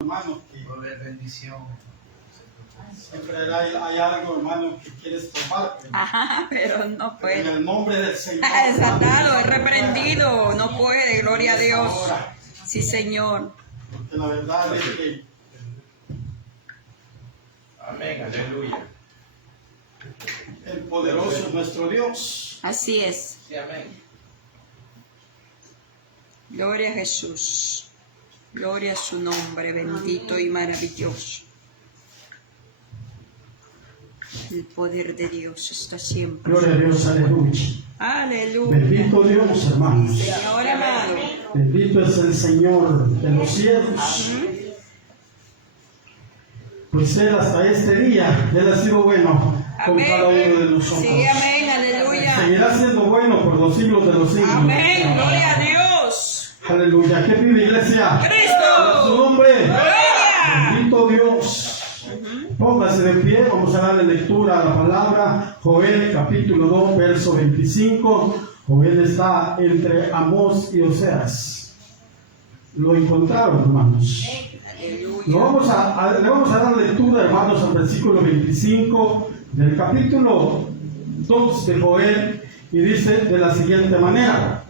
hermano, que bendición. siempre hay algo, hermano, que quieres tomar. Ajá, pero no En puede. el nombre del Señor. Desatado, es reprendido, no puede, gloria a Dios. Ahora, Sí, Señor. porque la verdad es que Amén, aleluya. el poderoso es nuestro Dios. Así es. Sí, amén. Gloria a Jesús. Gloria a su nombre, bendito y maravilloso. El poder de Dios está siempre. Gloria a Dios, aleluya. Aleluya. Bendito Dios, hermanos. Señor amado. Bendito es el Señor de los cielos. Pues Él hasta este día, Él ha sido bueno con Amén. cada uno de nosotros. Sí, amén, aleluya. Seguirá siendo bueno por los siglos de los siglos. Amén, gloria a Dios. Aleluya. ¿Qué vive iglesia? Cristo. Su nombre. Gloria. Bendito Dios. Póngase de pie, vamos a darle lectura a la palabra. Joel capítulo 2, verso 25. Joel está entre Amós y Oseas. ¿Lo encontraron, hermanos? Le vamos a dar lectura, hermanos, al versículo 25 del capítulo 2 de Joel, y dice de la siguiente manera: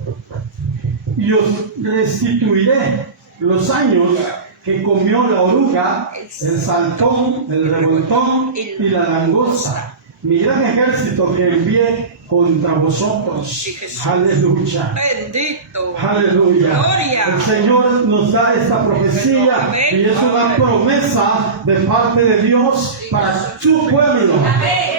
y os restituiré los años que comió la oruga, el saltón, el revoltón y la langosta, mi gran ejército que envié contra vosotros. Aleluya. Bendito. Aleluya. Gloria. El Señor nos da esta profecía y es una promesa de parte de Dios para su pueblo,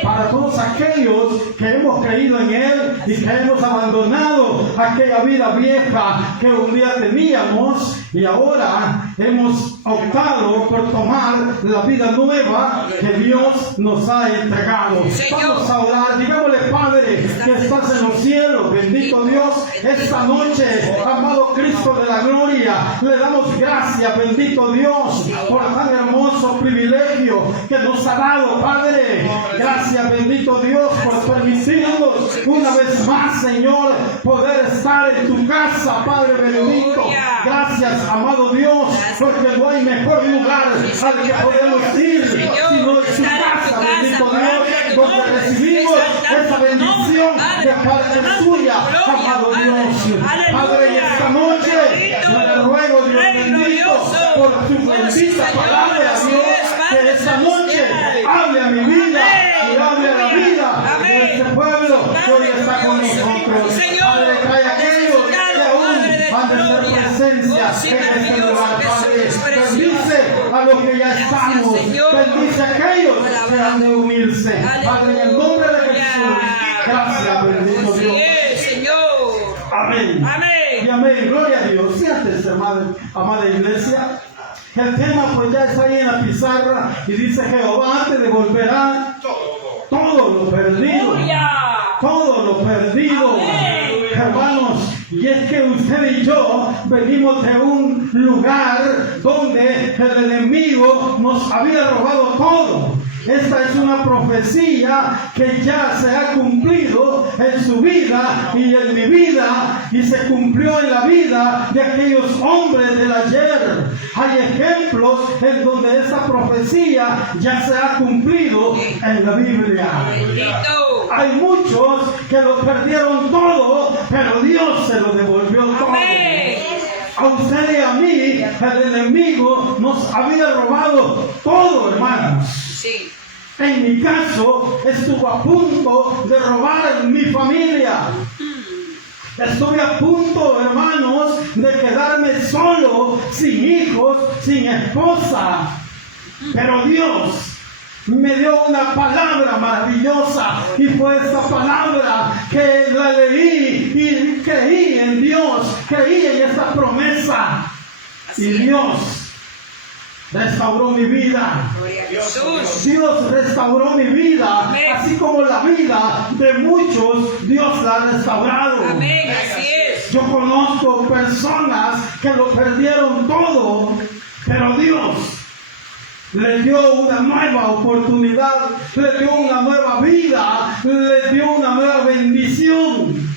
para todos aquellos que hemos creído en Él y que hemos abandonado aquella vida vieja que un día teníamos y ahora hemos optado por tomar la vida nueva que Dios nos ha entregado. Vamos a orar, digámosle: Padre que estás en los cielos, bendito Dios, esta noche, amado Cristo de la gloria, le damos gracias, bendito Dios, por tan hermoso privilegio que nos ha dado, Padre. Gracias, bendito Dios, por permitirnos una vez más, Señor, poder estar en tu casa, Padre bendito. Gracias, amado Dios, porque no hay mejor lugar al que podemos ir sino en tu casa, bendito Dios, donde recibimos esa bendición de parte suya, amado Dios. Padre, en esta noche le ruego, Dios bendito, por tu bendita palabra, Dios, que esta noche hable a mi vida y hable a la vida de este pueblo que hoy está con nosotros. Padre, trae a aquellos que aún han de ser presencia en este lugar, Padre. Bendice a los que ya estamos. Bendice a aquellos que han de unirse. Padre, en el nombre de Jesús. Gracias, bendito Dios. Señor. Amén. Amén. Y amén. Gloria a Dios. Siéntese, amada iglesia. El tema pues ya está ahí en la pizarra y dice: Jehová te devolverá todo lo perdido. Todo lo perdido. Amén. Hermanos, y es que usted y yo venimos de un lugar donde el enemigo nos había robado todo. Esta es una profecía que ya se ha cumplido en su vida y en mi vida, y se cumplió en la vida de aquellos hombres del ayer. Hay ejemplos en donde esta profecía ya se ha cumplido en la Biblia. Bendito. Hay muchos que lo perdieron todo, pero Dios se lo devolvió todo. Amén. A usted y a mí, el enemigo nos había robado todo, hermanos. Sí. En mi caso, estuvo a punto de robar mi familia. Estuve a punto, hermanos, de quedarme solo, sin hijos, sin esposa. Pero Dios me dio una palabra maravillosa, y fue esta palabra que la leí y creí en Dios, creí en esta promesa. Y Dios restauró mi vida. Gloria a Jesús. Dios restauró mi vida, Amén. así como la vida de muchos, Dios la ha restaurado. Amén, así es. Yo conozco personas que lo perdieron todo, pero Dios le dio una nueva oportunidad, le dio una nueva vida, le dio una nueva bendición.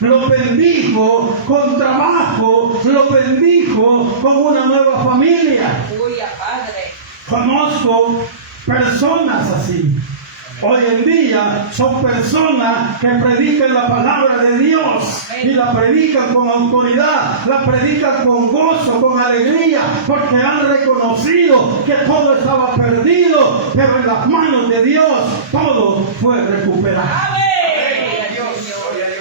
Lo bendijo con trabajo, lo bendijo con una nueva familia. conozco personas así. Hoy en día son personas que predican la palabra de Dios y la predican con autoridad, la predican con gozo, con alegría, porque han reconocido que todo estaba perdido, pero en las manos de Dios todo fue recuperado.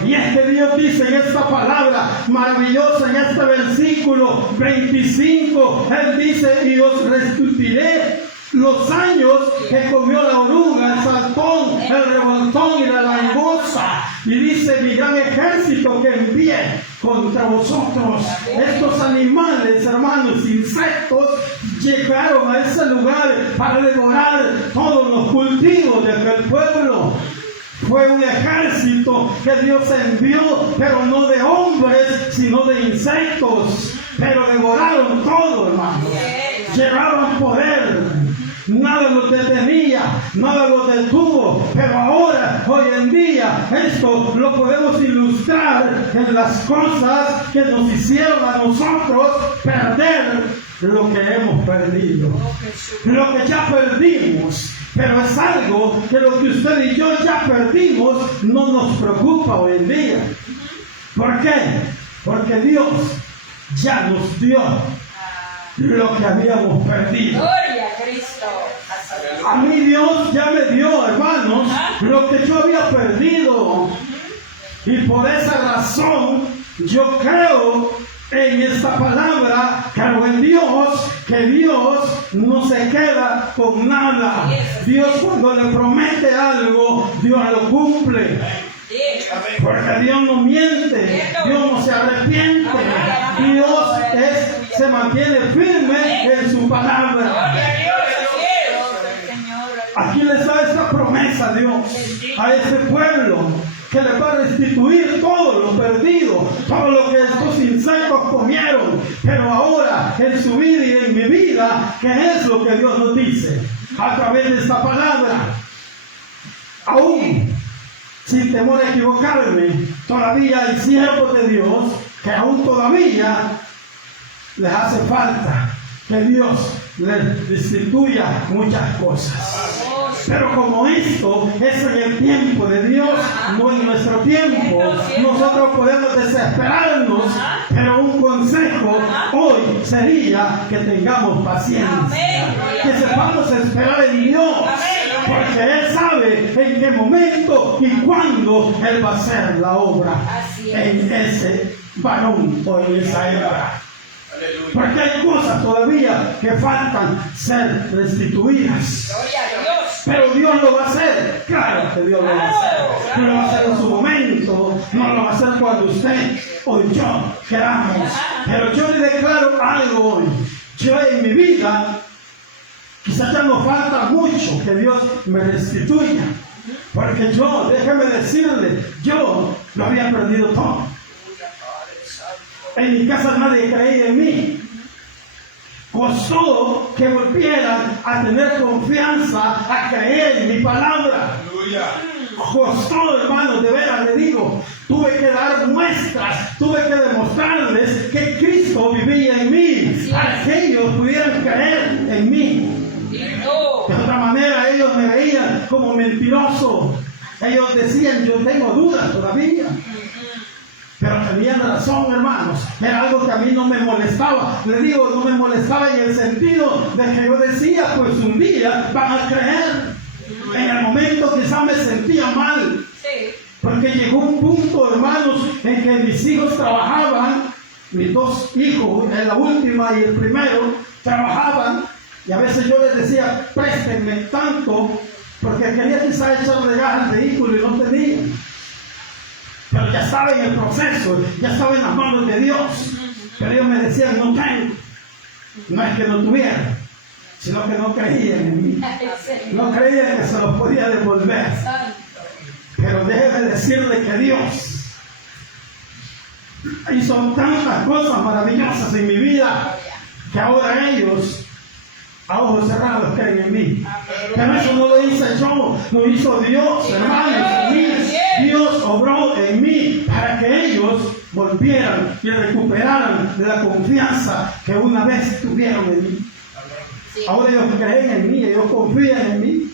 Y es que Dios dice en esta palabra maravillosa, en este versículo 25, Él dice: y os restituiré los años que comió la oruga, el saltón, el revoltón y la langosta. Y dice: mi gran ejército que envié contra vosotros. Estos animales, hermanos, insectos, llegaron a ese lugar para devorar todos los cultivos de aquel pueblo. Fue un ejército que Dios envió, pero no de hombres, sino de insectos. Pero devoraron todo, hermanos. Llevaron poder. Nada los detenía, nada los detuvo. Pero ahora, hoy en día, esto lo podemos ilustrar en las cosas que nos hicieron a nosotros perder lo que hemos perdido. Lo que ya perdimos. Pero es algo que lo que usted y yo ya perdimos no nos preocupa hoy en día. ¿Por qué? Porque Dios ya nos dio lo que habíamos perdido. Gloria a Cristo. A mí Dios ya me dio, hermanos, lo que yo había perdido. Y por esa razón yo creo en esta palabra, creo en Dios, que Dios no se queda con nada. Dios, cuando le promete algo, Dios lo cumple. Porque Dios no miente, Dios no se arrepiente, Dios se mantiene firme en su palabra. Aquí les da esta promesa Dios a este pueblo, que les va a restituir todo lo perdido, todo lo que estos insectos comieron. Pero ahora, en su vida y en mi vida, ¿qué es lo que Dios nos dice? A través de esta palabra, aún sin temor a equivocarme, todavía hay siervos de Dios que aún todavía les hace falta que Dios les restituya muchas cosas. Pero como esto es en el tiempo de Dios, no en nuestro tiempo, nosotros podemos desesperarnos, pero un consejo hoy sería que tengamos paciencia, que sepamos esperar en Dios, porque Él sabe en qué momento y cuándo Él va a hacer la obra en ese varón o en esa hembra. Porque hay cosas todavía que faltan ser restituidas. Pero Dios lo va a hacer. Claro que Dios lo va a hacer. Pero lo va a hacer en su momento. No lo va a hacer cuando usted o yo queramos. Pero yo le declaro algo hoy. Yo en mi vida, quizás ya nos falta mucho que Dios me restituya. Porque yo, déjeme decirle, yo lo había perdido todo. En mi casa nadie creía en mí. Costó que volvieran a tener confianza, a creer en mi palabra. Costó, hermanos, de veras le digo, tuve que dar muestras, tuve que demostrarles que Cristo vivía en mí, para que ellos pudieran creer en mí. De otra manera ellos me veían como mentiroso. Ellos decían: yo tengo dudas todavía. Pero tenían razón, hermanos. Era algo que a mí no me molestaba. Le digo, no me molestaba en el sentido de que yo decía: pues un día van a creer. En el momento quizá me sentía mal. Porque llegó un punto, hermanos, en que mis hijos trabajaban. Mis dos hijos, la última y el primero, trabajaban. Y a veces yo les decía: préstenme tanto, porque quería quizá echarle gas al vehículo y no tenía. Pero ya estaba en el proceso, ya estaba en las manos de Dios. Pero ellos me decían: no tengo. No es que no tuviera, sino que no creían en mí. No creían que se los podía devolver. Pero déjeme decirle que Dios hizo tantas cosas maravillosas en mi vida, que ahora ellos, a ojos cerrados, creen en mí. Pero eso no lo hice yo, lo hizo Dios, hermanos, en mí. Dios obró en mí para que ellos volvieran y recuperaran de la confianza que una vez tuvieron en mí. Ahora ellos creen en mí, ellos confían en mí.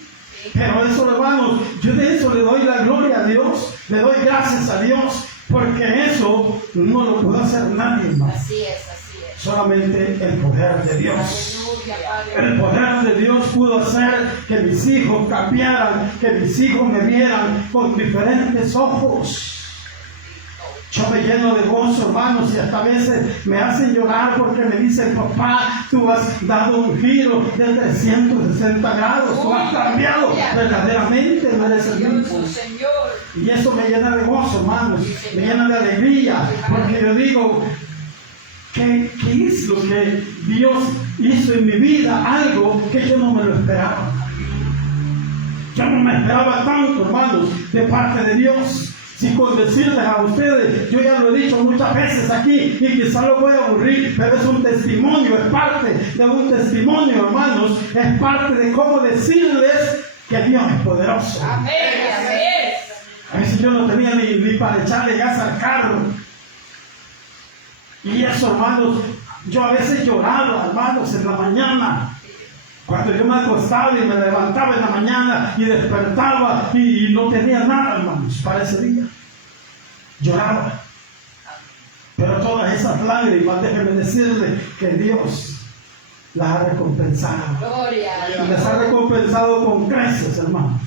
Pero eso, hermanos, yo de eso le doy la gloria a Dios, le doy gracias a Dios, porque eso no lo puede hacer nadie más. Así es. Solamente el poder de Dios. El poder de Dios pudo hacer que mis hijos cambiaran, que mis hijos me vieran con diferentes ojos. Yo me lleno de gozo, hermanos, y hasta a veces me hacen llorar porque me dicen: papá, tú has dado un giro de 360 grados, tú has cambiado verdaderamente, no eres el mismo. Y eso me llena de gozo, hermanos, me llena de alegría, porque yo digo: ¿qué es lo que Dios hizo en mi vida? Algo que yo no me lo esperaba. Yo no me esperaba tanto, hermanos, de parte de Dios. Si con decirles a ustedes, yo ya lo he dicho muchas veces aquí y quizás lo voy a aburrir, pero es un testimonio, es parte de un testimonio, hermanos, es parte de cómo decirles que Dios es poderoso. Amén. A veces yo no tenía ni para echarle gas al carro. Y eso, hermanos, yo a veces lloraba, hermanos, en la mañana. Cuando yo me acostaba y me levantaba en la mañana y despertaba y no tenía nada, hermanos, para ese día. Lloraba. Pero todas esas lágrimas, déjenme decirle que Dios las ha recompensado. Y las ha recompensado con creces, hermanos.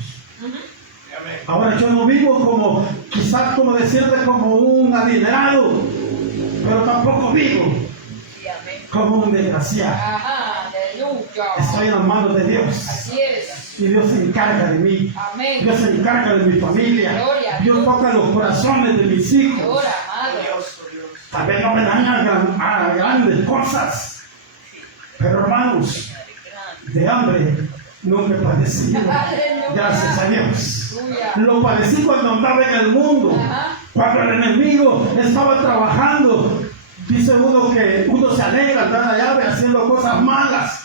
Ahora yo no vivo como, quizás como decirle, como un adinerado, pero tampoco vivo como un desgraciado. Estoy en las manos de Dios. Así es. Y Dios se encarga de mí. Amén. Dios se encarga de mi familia. Dios toca los corazones de mis hijos. Tal vez no me dan a grandes cosas, pero hermanos, de hambre nunca he padecido. Gracias a Dios. Lo padecí cuando andaba en el mundo. Cuando el enemigo estaba trabajando. Dice uno que uno se alegra andar allá haciendo cosas malas,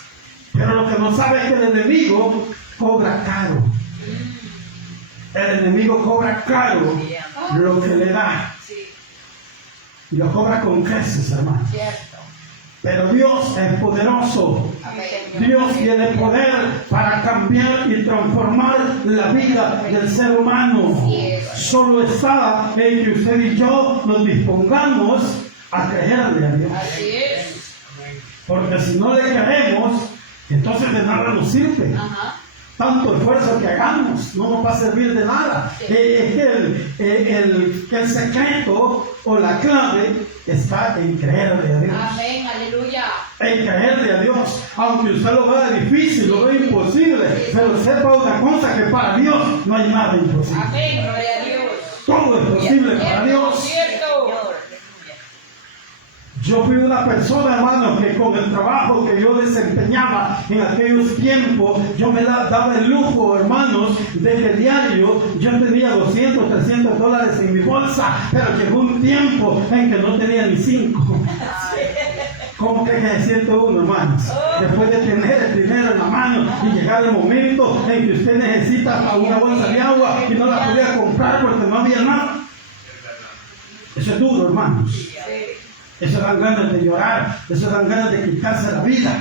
pero lo que no sabe es que el enemigo cobra caro. El enemigo cobra caro lo que le da. Y lo cobra con creces, hermano. Pero Dios es poderoso. Dios tiene poder para cambiar y transformar la vida del ser humano. Solo está en que usted y yo nos dispongamos a creerle a Dios. Así es. Porque si no le creemos, entonces de nada nos sirve. Tanto esfuerzo que hagamos no nos va a servir de nada. Es que el secreto o la clave está en creerle a Dios. Amén, aleluya. En creerle a Dios, aunque usted lo vea difícil, lo vea imposible, pero sepa una cosa, que para Dios no hay nada imposible. Amén, gloria a Dios. Todo es posible para Dios. Cierto. Yo fui una persona, hermano, que con el trabajo que yo desempeñaba en aquellos tiempos, yo me daba el lujo, hermanos, de que diario yo tenía 200, 300 dólares en mi bolsa, pero llegó un tiempo en que no tenía ni 5. ¿Cómo que se siente uno, hermanos? Después de tener el dinero en la mano y llegar el momento en que usted necesita una bolsa de agua y no la podía comprar porque no había nada. Eso es duro, hermanos. Eso dan ganas de llorar, eso dan ganas de quitarse la vida.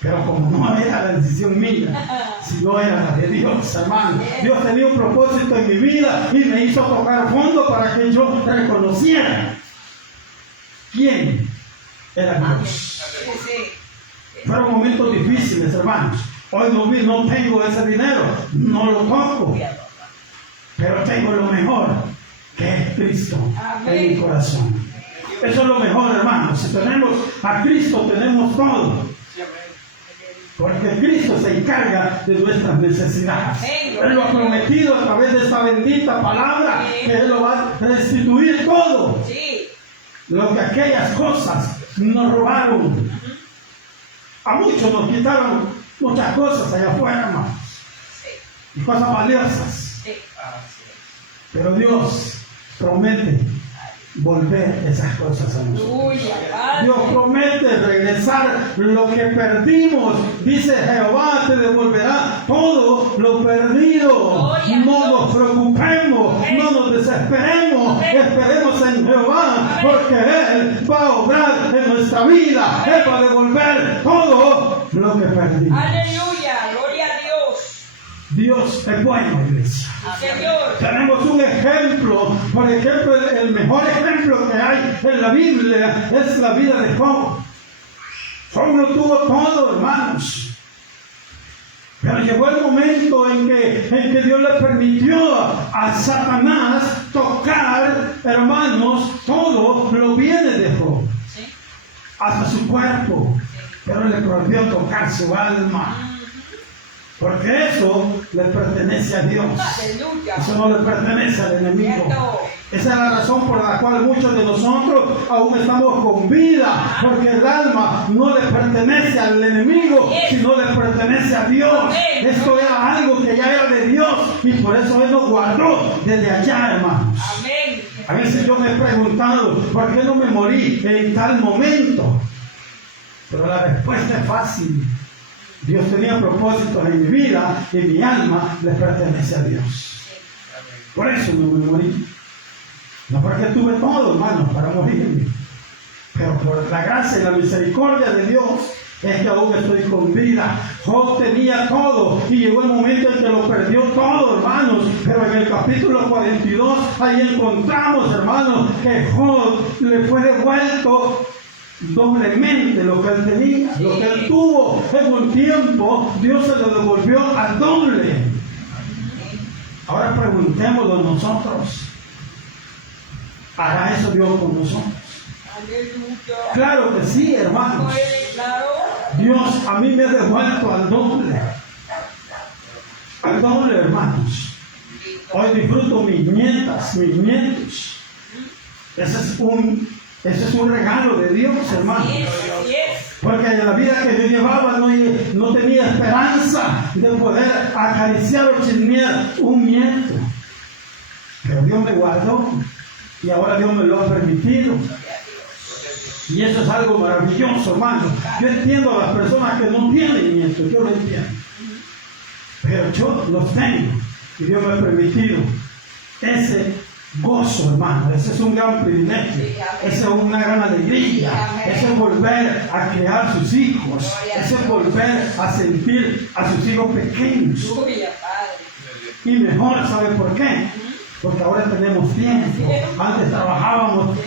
Pero como no era la decisión mía, sino era la de Dios, hermano. Dios tenía un propósito en mi vida y me hizo tocar fondo para que yo reconociera quién era Dios. Fueron momentos difíciles, hermanos. Hoy no tengo ese dinero, no lo toco, pero tengo lo mejor, que es Cristo en mi corazón. Eso es lo mejor, hermanos. Si tenemos a Cristo, tenemos todo. Porque Cristo se encarga de nuestras necesidades. Él lo ha prometido a través de esta bendita palabra, que Él lo va a restituir todo. Lo que aquellas cosas nos robaron. A muchos nos quitaron muchas cosas allá afuera, hermanos. Y cosas valiosas. Pero Dios promete volver esas cosas a nosotros. Dios promete regresar lo que perdimos. Dice: Jehová te devolverá todo lo perdido. No nos preocupemos, no nos desesperemos, esperemos en Jehová, porque Él va a obrar en nuestra vida. Él va a devolver todo lo que perdidos. Aleluya, gloria a Dios. Dios es bueno, iglesia. Señor. Tenemos un ejemplo, por ejemplo, el mejor ejemplo que hay en la Biblia es la vida de Job. Job lo tuvo todo, hermanos. Pero llegó el momento en que Dios le permitió a Satanás tocar, hermanos, todo lo bienes de Job. Sí. Hasta su cuerpo. Pero le prohibió tocar su alma. Porque eso le pertenece a Dios. Aleluya. Eso no le pertenece al enemigo. Cierto. Esa es la razón por la cual muchos de nosotros aún estamos con vida, porque el alma no le pertenece al enemigo, sino le pertenece a Dios. Esto era algo que ya era de Dios y por eso Él nos guardó desde allá, hermanos. Amén. A veces yo me he preguntado, ¿por qué no me morí en tal momento? Pero la respuesta es fácil. Dios tenía propósitos en mi vida y mi alma le pertenece a Dios. Por eso no me morí. No porque tuve todo, hermano, para morirme. Pero por la gracia y la misericordia de Dios es que aún estoy con vida. Job tenía todo y llegó el momento en que lo perdió todo, hermanos. Pero en el capítulo 42 ahí encontramos, hermanos, que Job le fue devuelto doblemente lo que él tenía, lo que él tuvo en un tiempo, Dios se lo devolvió al doble. Ahora preguntémoslo nosotros, ¿hará eso Dios con nosotros? Aleluya. Claro que sí, hermanos. Claro. Dios a mí me ha devuelto al doble. Al doble, hermanos. Hoy disfruto mis nietas, mis nietos. Ese es un regalo de Dios, hermanos. Porque en la vida que yo llevaba no tenía esperanza de poder acariciar o chismear un nieto. Pero Dios me guardó y ahora Dios me lo ha permitido. Y eso es algo maravilloso, hermano. Yo entiendo a las personas que no tienen nietos, yo lo entiendo. Pero yo los tengo y Dios me ha permitido ese gozo, hermano. Ese es un gran privilegio. Esa es una gran alegría. Ese es volver a criar sus hijos. Ese es volver a sentir a sus hijos pequeños. Y mejor, ¿sabe por qué? Porque ahora tenemos tiempo. Antes trabajábamos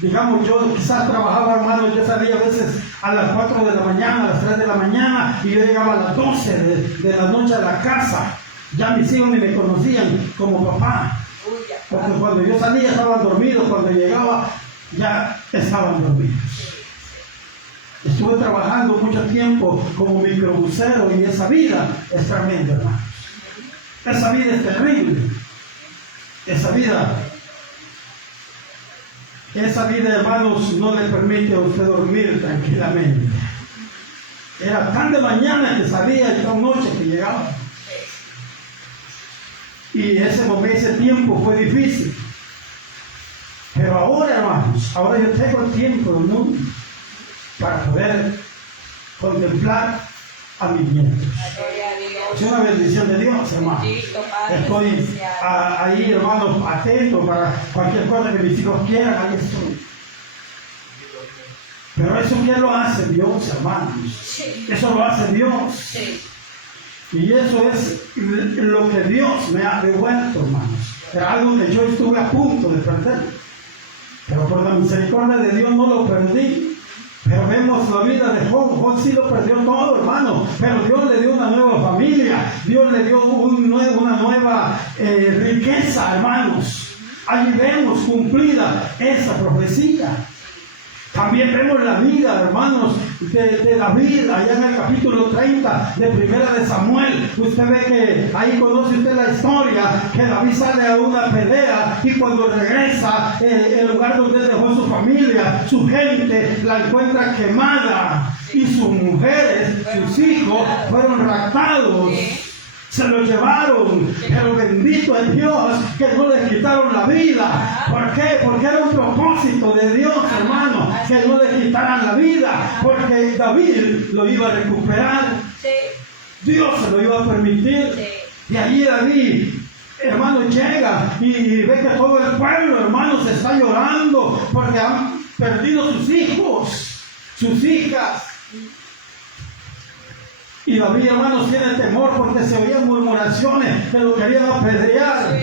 digamos, yo quizás trabajaba, hermano, yo salía a veces a las 4 de la mañana, a las 3 de la mañana, y yo llegaba a las 12 de la noche a la casa. Ya mis hijos ni me conocían como papá. Porque cuando yo salía estaban dormidos, cuando llegaba ya estaban dormidos. Estuve trabajando mucho tiempo como microbusero y esa vida es tremenda, hermano. Esa vida es terrible. Esa vida, hermanos, no le permite a usted dormir tranquilamente. Era tan de mañana que salía y tan noche que llegaba. Y ese tiempo fue difícil. Pero ahora, hermanos, ahora yo tengo el tiempo del mundo para poder contemplar a mis nietos. Es una bendición de Dios, hermano. Estoy ahí, hermano, atento para cualquier cosa que mis hijos quieran, ahí estoy. Pero eso ¿quién lo hace? Dios, hermanos. Eso lo hace Dios. Y eso es lo que Dios me ha devuelto, hermanos. Era algo que yo estuve a punto de perder. Pero por la misericordia de Dios no lo perdí. Pero vemos la vida de Job. Job sí lo perdió todo, hermano. Pero Dios le dio una nueva familia. Dios le dio una nueva riqueza, hermanos. Allí vemos cumplida esa profecía. También vemos la vida, hermanos, de David, allá en el capítulo 30 de Primera de Samuel. Usted ve que ahí conoce usted la historia, que David sale a una pelea y cuando regresa, el lugar donde dejó su familia, su gente, la encuentra quemada. Y sus mujeres, sus hijos, fueron raptados. Se lo llevaron, pero bendito es Dios que no les quitaron la vida. ¿Por qué? Porque era un propósito de Dios, hermano, que no les quitaran la vida, porque David lo iba a recuperar. Dios se lo iba a permitir. Y allí David, hermano, llega y ve que todo el pueblo, hermano, se está llorando porque han perdido sus hijos, sus hijas. Y David, hermanos, tiene temor porque se oían murmuraciones que lo querían apedrear.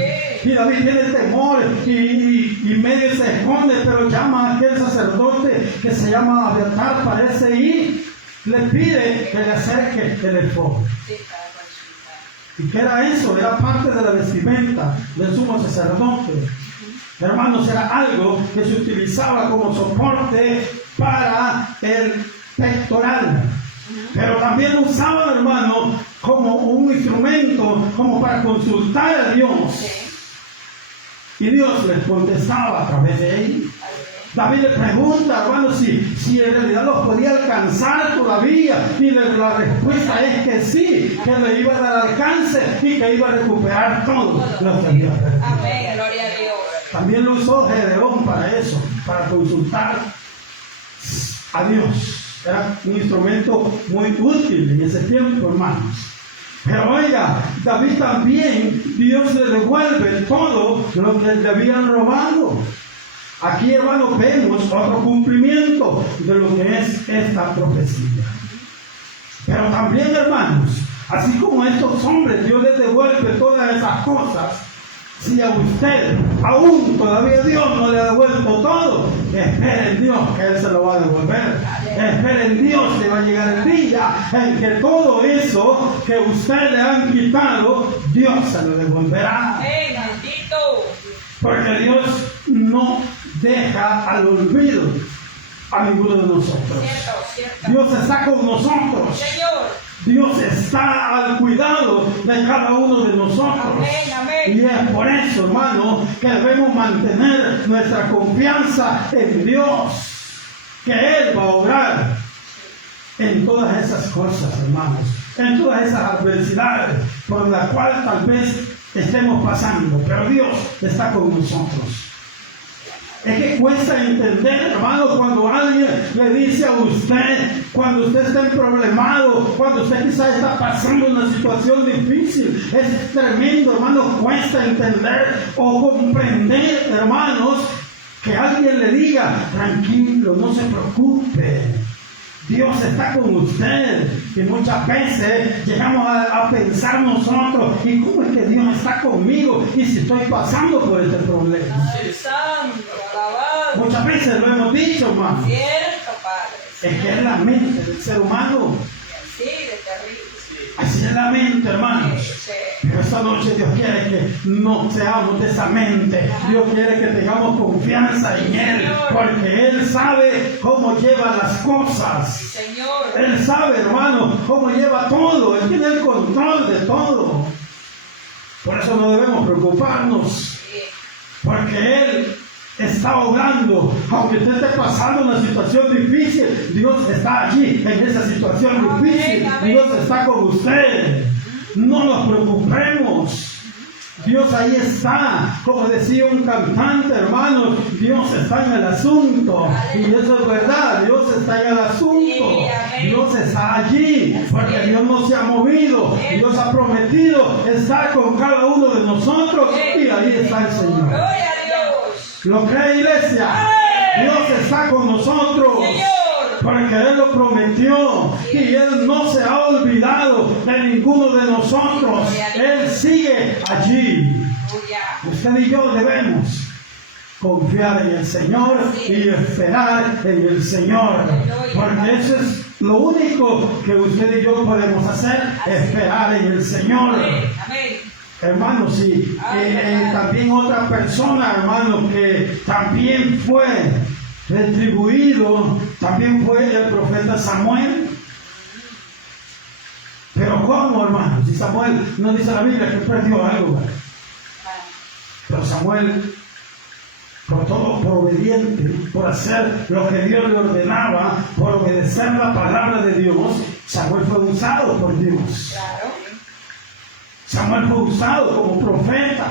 Y David tiene temor y medio se esconde, pero llama a aquel sacerdote que se llama Abiatar, parece, y le pide que le acerque el efod. ¿Y qué era eso? Era parte de la vestimenta del sumo sacerdote. Hermanos, era algo que se utilizaba como soporte para el pectoral. Pero también lo usaban, hermano, como un instrumento, como para consultar a Dios. Y Dios les contestaba a través de él. David le pregunta, hermano, si en realidad los podía alcanzar todavía. Y la respuesta es que sí, que le iba a dar alcance y que iba a recuperar todo lo que había perdido. Amén, gloria a Dios. También lo usó Gedeón para eso, para consultar a Dios. Era un instrumento muy útil en ese tiempo, hermanos. Pero oiga, David también, Dios le devuelve todo lo que le habían robado. Aquí, hermanos, vemos otro cumplimiento de lo que es esta profecía. Pero también, hermanos, así como a estos hombres Dios les devuelve todas esas cosas, si a usted aún todavía Dios no le ha devuelto todo, espere en Dios que Él se lo va a devolver. Espere en Dios que va a llegar el día en que todo eso que usted le han quitado, Dios se lo devolverá. Amén, bendito. Porque Dios no deja al olvido a ninguno de nosotros. Cierto. Dios está con nosotros. Señor. Dios está al cuidado de cada uno de nosotros. Amén, amén. Y es por eso, hermano, que debemos mantener nuestra confianza en Dios, que Él va a obrar en todas esas cosas, hermanos, en todas esas adversidades por las cuales tal vez estemos pasando, pero Dios está con nosotros. Es que cuesta entender, hermano, cuando alguien le dice a usted, cuando usted está problemado, cuando usted quizás está pasando una situación difícil, es tremendo, hermano, cuesta entender o comprender, hermanos, que alguien le diga, tranquilo, no se preocupe, Dios está con usted. Y muchas veces llegamos a pensar nosotros, ¿y cómo es que Dios está conmigo? Y si estoy pasando por este problema. Ay, santo, alabado. Muchas veces lo hemos dicho, hermano. Cierto, Padre. Es que es la mente del ser humano. Sí, de terrible. Así es la mente, hermanos. Sí. Pero esta noche Dios quiere que no seamos de esa mente. Dios quiere que tengamos confianza en Él, porque Él sabe cómo lleva las cosas. Señor. Él sabe, hermano, cómo lleva todo. Él tiene el control de todo. Por eso no debemos preocuparnos, Sí. porque Él está obrando. Aunque usted esté pasando una situación difícil, Dios está allí en esa situación difícil. Amén. Dios está con usted. No nos preocupemos. Dios ahí está. Como decía un cantante, hermanos, Dios está en el asunto. Y eso es verdad. Dios está en el asunto. Dios está allí. Porque Dios no se ha movido. Dios ha prometido estar con cada uno de nosotros. Y ahí está el Señor. Gloria a Dios. ¿Lo cree, iglesia? Dios está con nosotros. Señor. Porque Él lo prometió. Y Él no se ha olvidado de ninguno de nosotros. Él sigue allí. Aleluya. Usted y yo debemos confiar en el Señor y esperar en el Señor. Porque eso es lo único que usted y yo podemos hacer. Esperar en el Señor. Amén. Hermanos, sí, también otra persona, hermano, que también fue retribuido, también fue el profeta Samuel. Pero ¿cómo, hermano? Si Samuel no dice la Biblia que perdió algo, ¿verdad? Pero Samuel, por obediente, por hacer lo que Dios le ordenaba, por obedecer la palabra de Dios, Samuel fue usado por Dios. Claro. Samuel fue usado como profeta.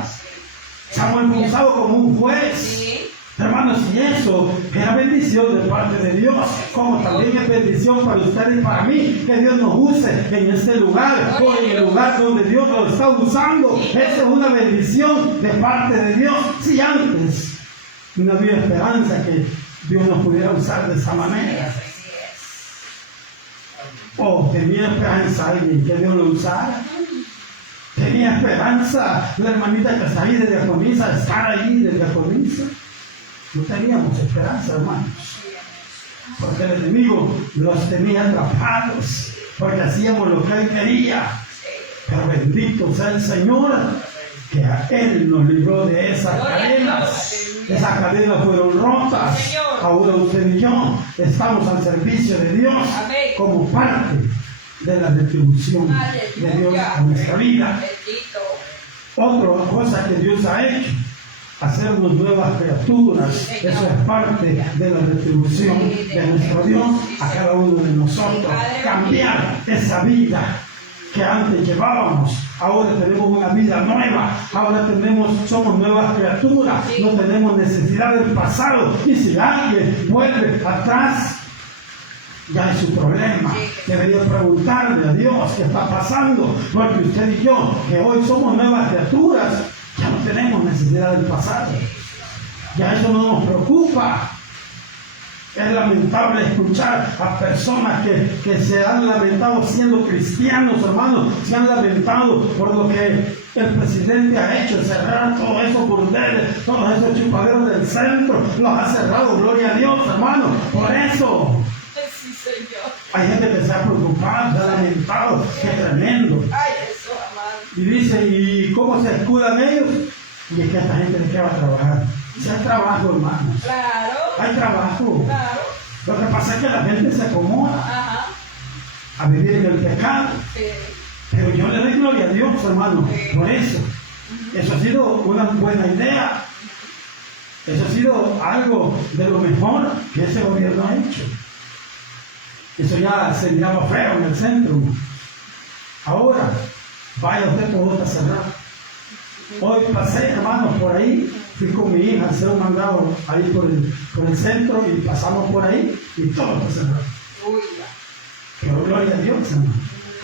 Samuel fue usado como un juez. Sí. Hermanos, y eso era bendición de parte de Dios, como también es bendición para usted y para mí, que Dios nos use en este lugar o en el lugar donde Dios lo está usando. Esa es una bendición de parte de Dios. Si antes no había esperanza que Dios nos pudiera usar de esa manera. Oh, tenía esperanza alguien que Dios lo usara. Tenía esperanza la hermanita que está ahí de diaconisa, estar ahí de diaconisa. No teníamos esperanza, hermanos. Porque el enemigo los tenía atrapados. Porque hacíamos lo que él quería. Pero bendito sea el Señor, que a Él nos libró de esas cadenas. Esas cadenas fueron rotas. Ahora usted y yo estamos al servicio de Dios como parte de la retribución de Dios a nuestra vida. Otra cosa que Dios ha hecho, hacernos nuevas criaturas. Eso es parte de la retribución de nuestro Dios a cada uno de nosotros. Cambiar esa vida que antes llevábamos, ahora tenemos una vida nueva, ahora somos nuevas criaturas, no tenemos necesidad del pasado, y si alguien vuelve atrás, ya es su problema. Debería preguntarle a Dios qué está pasando, porque usted y yo, que hoy somos nuevas criaturas, ya no tenemos necesidad del pasado, ya eso no nos preocupa. Es lamentable escuchar a personas que se han lamentado siendo cristianos, hermanos, se han lamentado por lo que el presidente ha hecho, cerrar todos esos burdeles, todos esos chupaderos del centro, los ha cerrado, gloria a Dios, hermanos, por eso. Sí, Señor. Hay gente que se ha preocupado, se ha lamentado, qué tremendo. Ay, eso, amado. Y dice, ¿y cómo se escudan ellos? Y es que a esta gente le queda trabajar. Si hay trabajo, hermanos. Claro. Hay trabajo. Claro. Lo que pasa es que la gente se acomoda Ajá. a vivir en el pecado. Sí. Pero yo le doy gloria a Dios, hermano, por eso. Eso ha sido una buena idea. Eso ha sido algo de lo mejor que ese gobierno ha hecho. Eso ya se miraba feo en el centro. Ahora, vaya usted por otra cerrada. Hoy pasé, hermanos, por ahí, fui con mi hija a hacer un mandado ahí por el centro y pasamos por ahí y todo está cerrado. Uy, Pero gloria a Dios, hermano.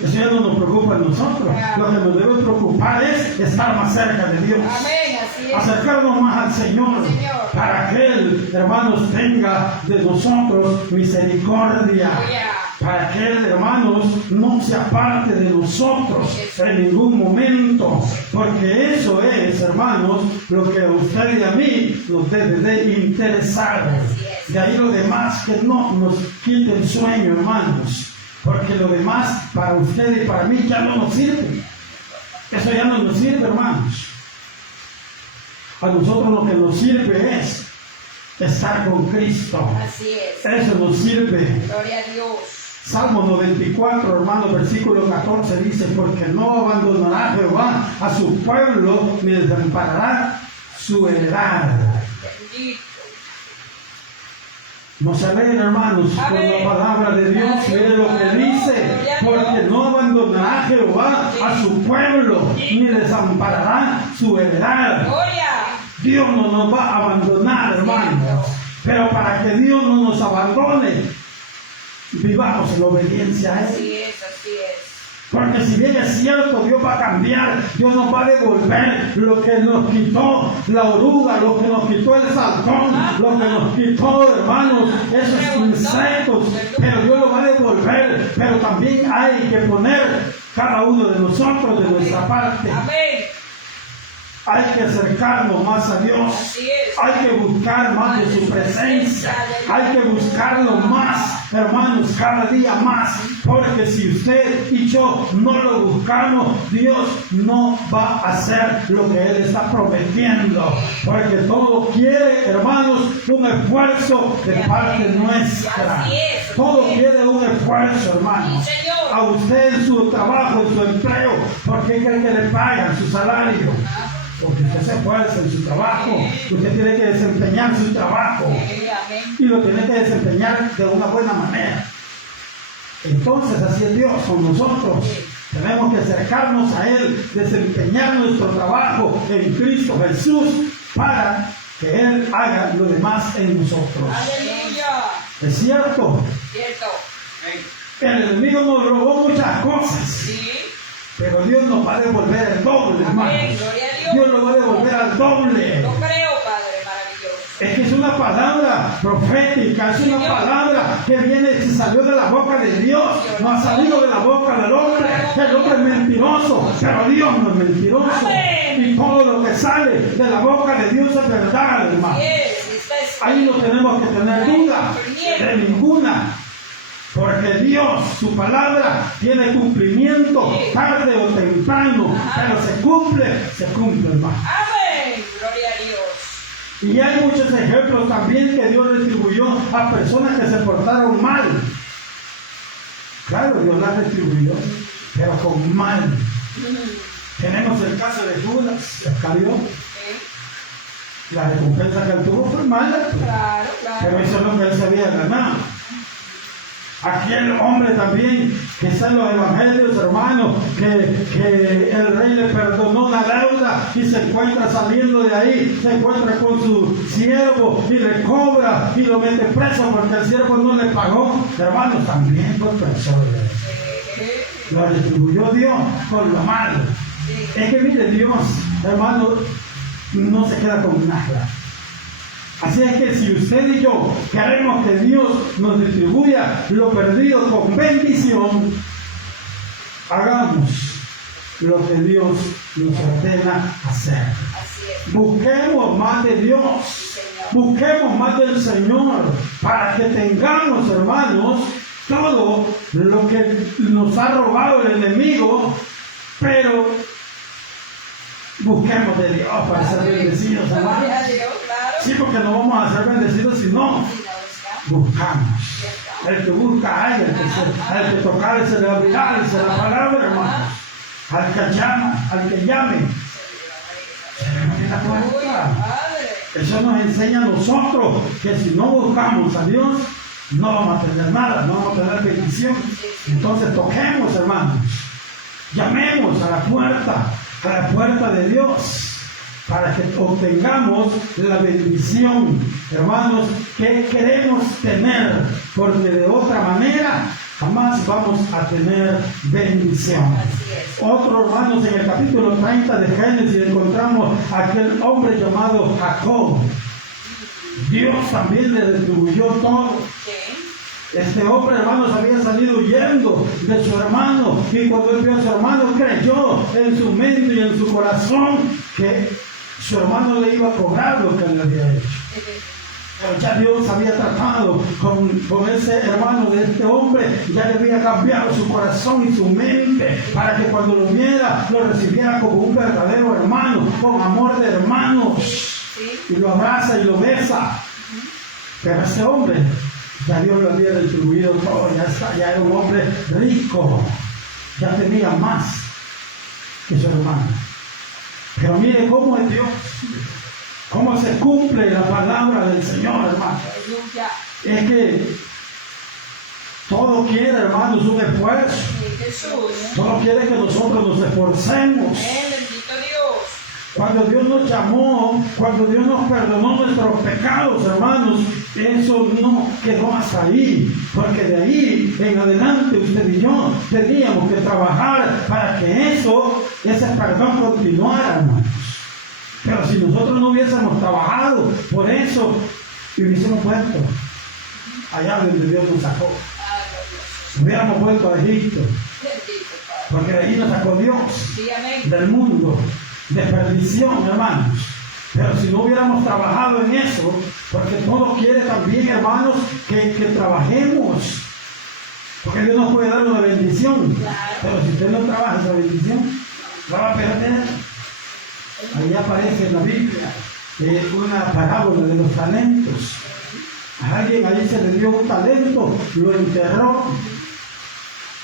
Eso ya no nos preocupa a nosotros. Lo que nos debe preocupar es estar más cerca de Dios. amén, así es. Acercarnos más al Señor, para que Él, hermanos, tenga de nosotros misericordia. Para que Él, hermanos, no se aparte de nosotros en ningún momento. Porque eso es, hermanos, lo que a usted y a mí nos debe de interesar. De ahí lo demás, que no nos quite el sueño, hermanos. Porque lo demás, para usted y para mí, ya no nos sirve. Eso ya no nos sirve, hermanos. A nosotros lo que nos sirve es estar con Cristo. Así es. Eso nos sirve. Gloria a Dios. Salmo 94, hermano, versículo 14 dice, porque no abandonará Jehová a su pueblo, ni desamparará su heredad. Bendito. No se leen, hermanos, con la palabra de Dios. Mire lo que dice, porque no abandonará Jehová a su pueblo, ni desamparará su heredad. Gloria. Dios no nos va a abandonar, hermanos. Pero para que Dios no nos abandone, vivamos en obediencia a Él. Así es, así es. Porque si bien es cierto, Dios va a cambiar, Dios nos va a devolver lo que nos quitó la oruga, lo que nos quitó el saltón, lo que nos quitó, hermanos, esos insectos, pero Dios lo va a devolver, pero también hay que poner cada uno de nosotros de nuestra parte. Amén. Hay que acercarnos más a Dios. Así es. Hay que buscar más de su presencia. Hay que buscarlo más, hermanos, cada día más. Porque si usted y yo no lo buscamos, Dios no va a hacer lo que Él está prometiendo. Porque todo quiere, hermanos, un esfuerzo de parte nuestra. Todo quiere un esfuerzo, hermanos. A usted en su trabajo, en su empleo, porque cree que le pagan su salario. Porque usted se esfuerza en su trabajo, usted tiene que desempeñar su trabajo y lo tiene que desempeñar de una buena manera. Entonces así es Dios con nosotros. Tenemos que acercarnos a Él, desempeñar nuestro trabajo en Cristo Jesús para que Él haga lo demás en nosotros. Aleluya. ¿Es cierto? Cierto. El enemigo nos robó muchas cosas. Sí. Pero Dios nos va a devolver el doble, hermano. Amén. Gloria a Dios. Dios nos va a devolver al doble. Lo creo, Padre maravilloso. Es que es una una palabra profética, es una palabra que viene, que salió de la boca de Dios, no ha salido de la boca del hombre. El hombre es mentiroso, pero Dios no es mentiroso. Y todo lo que sale de la boca de Dios es verdad, hermano. Ahí no tenemos que tener duda de ninguna. Porque Dios, su palabra, tiene cumplimiento tarde o temprano, pero se cumple, hermano. Amén. Gloria a Dios. Y hay muchos ejemplos también que Dios retribuyó a personas que se portaron mal. Claro, Dios las retribuyó, pero con mal. Tenemos el caso de Judas Iscariote. La recompensa que él tuvo fue mala, Claro, claro. pero eso es lo que él se había ganado. Aquel hombre también que está en los evangelios, hermanos, que el rey le perdonó la deuda y se encuentra saliendo de ahí, se encuentra con su siervo y le cobra y lo mete preso porque el siervo no le pagó. Hermanos, también fue preso. Lo retribuyó Dios con lo malo. Es que mire, Dios, hermano, no se queda con nada. Así es que si usted y yo queremos que Dios nos distribuya lo perdido con bendición, hagamos lo que Dios nos ordena hacer. Busquemos más de Dios, busquemos más del Señor, para que tengamos, hermanos, todo lo que nos ha robado el enemigo, pero busquemos de Dios para ser bendecidos, hermanos. Gloria a Dios, claro. Sí, porque no vamos a ser bendecidos si no buscamos. El que busca hay, al que tocar se le abrirá, dice la palabra, hermano. Al que llama, al que llame, se le abrirá la puerta. Eso nos enseña a nosotros que si no buscamos a Dios, no vamos a tener nada, no vamos a tener bendición. Entonces toquemos, hermanos. Llamemos a la puerta de Dios, para que obtengamos la bendición, hermanos, que queremos tener, porque de otra manera jamás vamos a tener bendición. Otro, hermanos, en el capítulo 30 de Génesis encontramos a aquel hombre llamado Jacob. Dios también le retribuyó todo. Este hombre, hermanos, había salido huyendo de su hermano, y cuando él vio a su hermano, creyó en su mente y en su corazón que su hermano le iba a cobrar lo que él le había hecho. Pero ya Dios había tratado con ese hermano de este hombre, ya le había cambiado su corazón y su mente, para que cuando lo viera, lo recibiera como un verdadero hermano, con amor de hermanos, y lo abraza y lo besa. Pero ese hombre, ya Dios lo había distribuido todo, ya era un hombre rico, ya tenía más que su hermano. Pero mire cómo es Dios, cómo se cumple la palabra del Señor, hermano. Es que todo quiere, hermanos, un esfuerzo. Todo quiere que nosotros nos esforcemos. Cuando Dios nos llamó, cuando Dios nos perdonó nuestros pecados, hermanos, eso no quedó hasta ahí, porque de ahí en adelante usted y yo teníamos que trabajar para que ese perdón continuara, hermanos. Pero si nosotros no hubiésemos trabajado por eso, hubiésemos vuelto allá donde Dios nos sacó. Hubiéramos vuelto a Egipto, porque de ahí nos sacó Dios, del mundo de perdición, hermanos. Pero si no hubiéramos trabajado en eso, porque todo quiere también, hermanos, que trabajemos, porque Dios nos puede dar una bendición, pero si usted no trabaja esa bendición, la va a perder. Ahí aparece en la Biblia una parábola de los talentos. A alguien ahí se le dio un talento, lo enterró,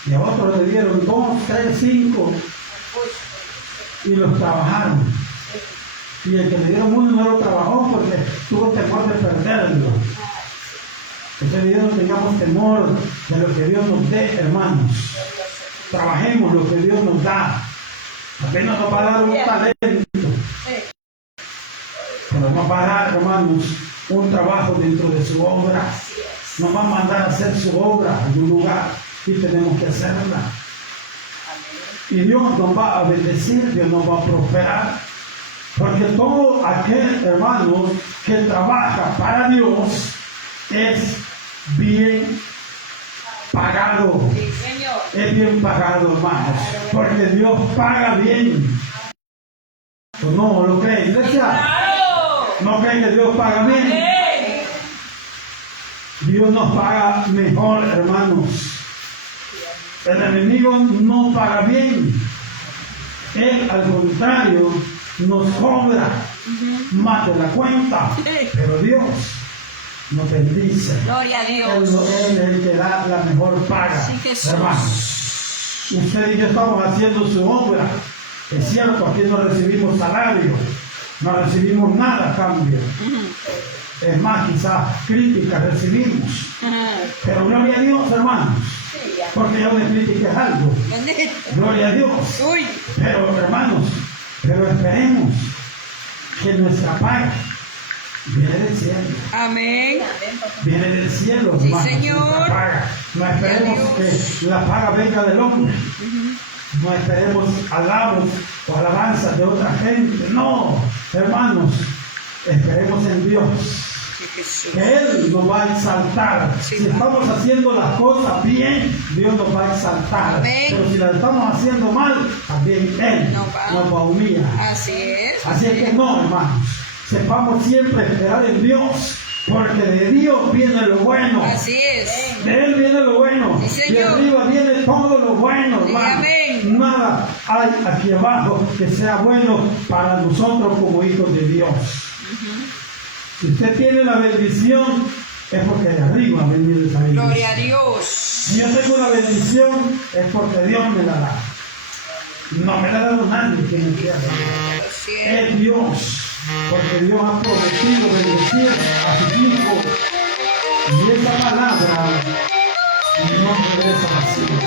y a otros le dieron 2, 3, 5, y los trabajaron. Y el que le dieron uno no lo trabajó porque tuvo temor de perderlo. Ese día no tengamos temor de lo que Dios nos dé, hermanos. Trabajemos lo que Dios nos da. Apenas nos va a dar un talento, pero nos va a dar, hermanos, un trabajo dentro de su obra. Nos va a mandar a hacer su obra en un lugar y tenemos que hacerla. Y Dios nos va a bendecir, Dios nos va a prosperar, Porque todo aquel hermano que trabaja para Dios es bien pagado. Sí, Señor. Es bien pagado, hermanos. Porque Dios paga bien. ¿O no lo creen, iglesia? Claro. ¿No creen que Dios paga bien? Amén. Dios nos paga mejor, hermanos. El enemigo no paga bien. Él, al contrario, nos cobra más de la cuenta. Pero Dios nos bendice. Gloria a Él, Dios. Él es el que da la mejor paga. Sí, Jesús. Hermanos, usted y yo estamos haciendo su obra. Es cierto, aquí no recibimos salario, no recibimos nada a cambio. Es más, quizás críticas recibimos. Pero gloria a Dios, hermanos, Sí, ya. porque yo me critiques algo. Bendito. Gloria a Dios. Uy. Pero hermanos, esperemos que nuestra paga viene del cielo. Amén. Amén, papá. Viene del cielo, Sí, hermanos, Señor. nuestra paga. No esperemos que la paga venga del hombre. No esperemos alabos o alabanzas de otra gente. No, hermanos, esperemos en Dios. Sí, Jesús. Que Él nos va a exaltar. Sí, Si estamos haciendo las cosas bien, Dios nos va a exaltar. Amén. Pero si las estamos haciendo mal, también Él Nos nos va. va a humillar. Así es. Así es que no, hermanos, sepamos siempre esperar en Dios, porque de Dios viene lo bueno. Así es. De Él viene lo bueno. Sí, De Señor. arriba viene todo lo bueno, Sí, hermano. amén. Nada hay aquí abajo que sea bueno para nosotros como hijos de Dios. Si usted tiene la bendición, es porque de arriba viene esa bendición. Gloria a Dios. Si yo tengo una bendición, es porque Dios me la da. No me la ha dado nadie que me quiera. Así es. Es Dios, porque Dios ha prometido bendecir a sus hijos. Y esa palabra no regresa vacía.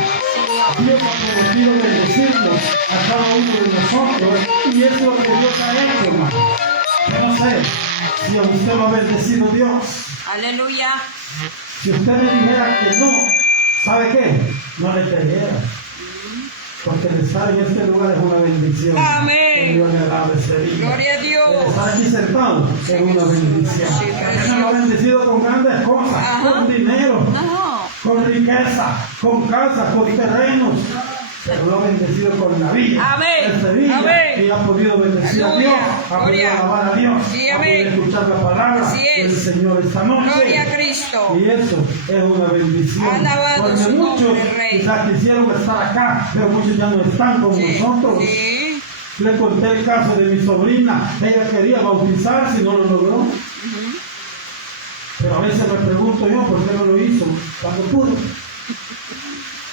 Dios ha prometido bendecirnos a cada uno de nosotros, y eso es lo que Dios ha hecho, hermano. Yo no sé si a usted lo ha bendecido Dios. Aleluya. Si usted me dijera que no, ¿sabe qué? No le creyera. Porque el estar en este lugar es una bendición. Amén. Que Dios le alabe ese día. Gloria a Dios. El estar aquí sentado es una bendición. Sí, Porque nos ha bendecido con grandes cosas, Ajá. con dinero, No. con riqueza, con casas, con terrenos. Pero lo ha bendecido con la vida. Amén. Este día, Amén. y ha podido bendecir a Aleluya. Dios, ha podido Gloria. alabar a Dios, Sí, ha amén. podido escuchar la palabra Así del es. Señor esta noche. Gloria a Cristo. Y eso es una bendición. Alabado Porque su muchos nombre, Rey. quizás quisieron estar acá, pero muchos ya no están con Sí. nosotros. Sí. Le conté el caso de mi sobrina. Ella quería bautizarse y no lo logró. Pero a veces me pregunto yo por qué no lo hizo cuando pudo.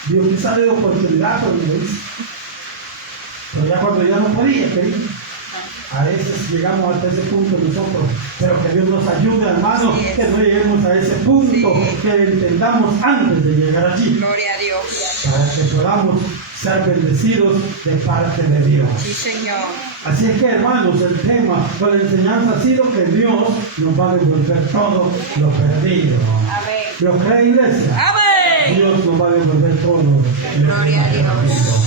Dios quizás le dio oportunidad cuando lo hizo. Pero ya cuando ya no podía, querido. A veces llegamos hasta ese punto nosotros, pero que Dios nos ayude, hermanos, Así es. que no lleguemos a ese punto, Sí. que entendamos antes de llegar allí, Gloria a Dios. para que podamos ser bendecidos de parte de Dios. Sí, Señor. Así es que, hermanos, el tema o la enseñanza ha sido que Dios nos va a devolver todo lo perdido. Amén. ¿Lo cree, iglesia? Amén. Dios nos va a devolver todo lo Gloria a perdido. Dios.